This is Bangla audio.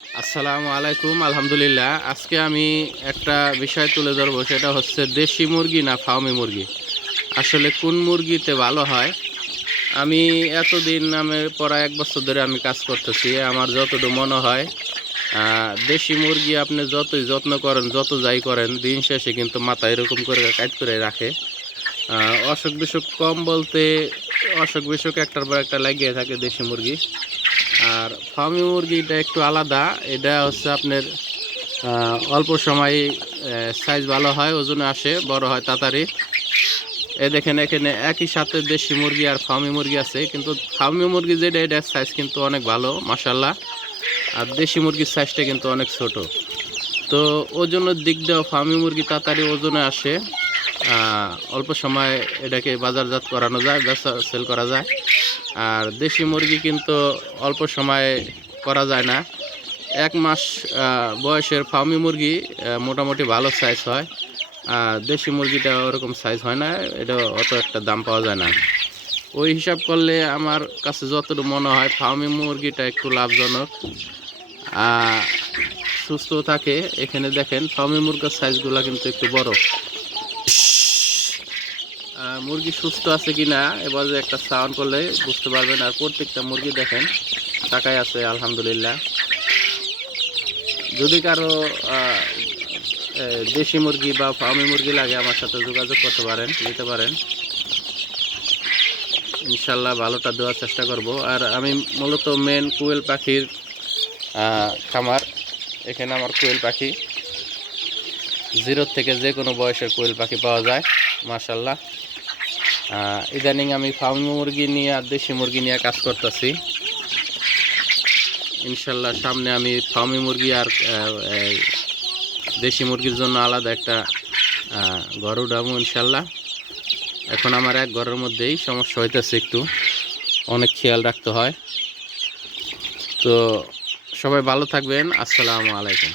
আসসালামু আলাইকুম। আলহামদুলিল্লাহ, আজকে আমি একটা বিষয় তুলে ধরবো, সেটা হচ্ছে দেশি মুরগি না ফার্মি মুরগি। আসলে কোন মুরগিতে ভালো হয়। আমি এতদিন প্রায় 1 বছর ধরে আমি কাজ করতেছি। আমার যতটুকু মনে হয় দেশি মুরগি আপনি যতই যত্ন করেন, যত যাই করেন, দিন শেষে কিন্তু মাথা এরকম করে কাট করে রাখে। অসুখ বিসুখ কম বলতে অসুখ বিসুখ একটার পর একটা লাগিয়ে থাকে দেশি মুরগি। আর ফার্মি মুরগিটা একটু আলাদা। এটা হচ্ছে আপনার অল্প সময় সাইজ ভালো হয়, ওজনে আসে, বড় হয় তাড়াতাড়ি। দেখেন এখানে একই সাথে দেশি মুরগি আর ফার্মি মুরগি আছে, কিন্তু ফার্মি মুরগি যেটা এটার সাইজ কিন্তু অনেক ভালো মাশাল্লাহ। আর দেশি মুরগির সাইজটা কিন্তু অনেক ছোট। তো ওজনের দিক দিয়েও ফার্মি মুরগি তাড়াতাড়ি ওজনে আসে। অল্প সময় এটাকে বাজারজাত করানো যায়, বেচা সেল করা যায়। আর দেশি মুরগি কিন্তু অল্প সময় করা যায় না। 1 মাস বয়সের ফার্মি মুরগি মোটামুটি ভালো সাইজ হয়। আর দেশি মুরগিটা ওরকম সাইজ হয় না, এটা অত একটা দাম পাওয়া যায় না। ওই হিসাব করলে আমার কাছে যতটুকু মনে হয় ফার্মি মুরগিটা একটু লাভজনক, সুস্থ থাকে। এখানে দেখেন ফার্মি মুরগির সাইজগুলো কিন্তু একটু বড়। মুরগি সুস্থ আছে কিনা এবার যে একটা সাউন্ড করলে বুঝতে পারবেন। আর প্রত্যেকটা মুরগি দেখেন টাকায় আছে আলহামদুলিল্লাহ। যদি কারো দেশি মুরগি বা ফার্মি মুরগি লাগে, আমার সাথে যোগাযোগ করতে পারেন, নিতে পারেন। ইনশাল্লাহ ভালোটা দেওয়ার চেষ্টা করব। আর আমি মূলত মেন কোয়েল পাখির খামার। এখানে আমার কোয়েল পাখি 0 থেকে যে কোনো বয়সের কোয়েল পাখি পাওয়া যায় মাশাল্লাহ। ইদানিং আমি ফার্মি মুরগি নিয়ে আর দেশি মুরগি নিয়ে কাজ করতেছি। ইনশাল্লাহ সামনে আমি ফার্মি মুরগি আর দেশি মুরগির জন্য আলাদা একটা ঘর উঠাবো ইনশাল্লাহ। এখন আমার এক ঘরের মধ্যেই সমস্যা হইতেছে, একটু অনেক খেয়াল রাখতে হয়। তো সবাই ভালো থাকবেন। আসসালামু আলাইকুম।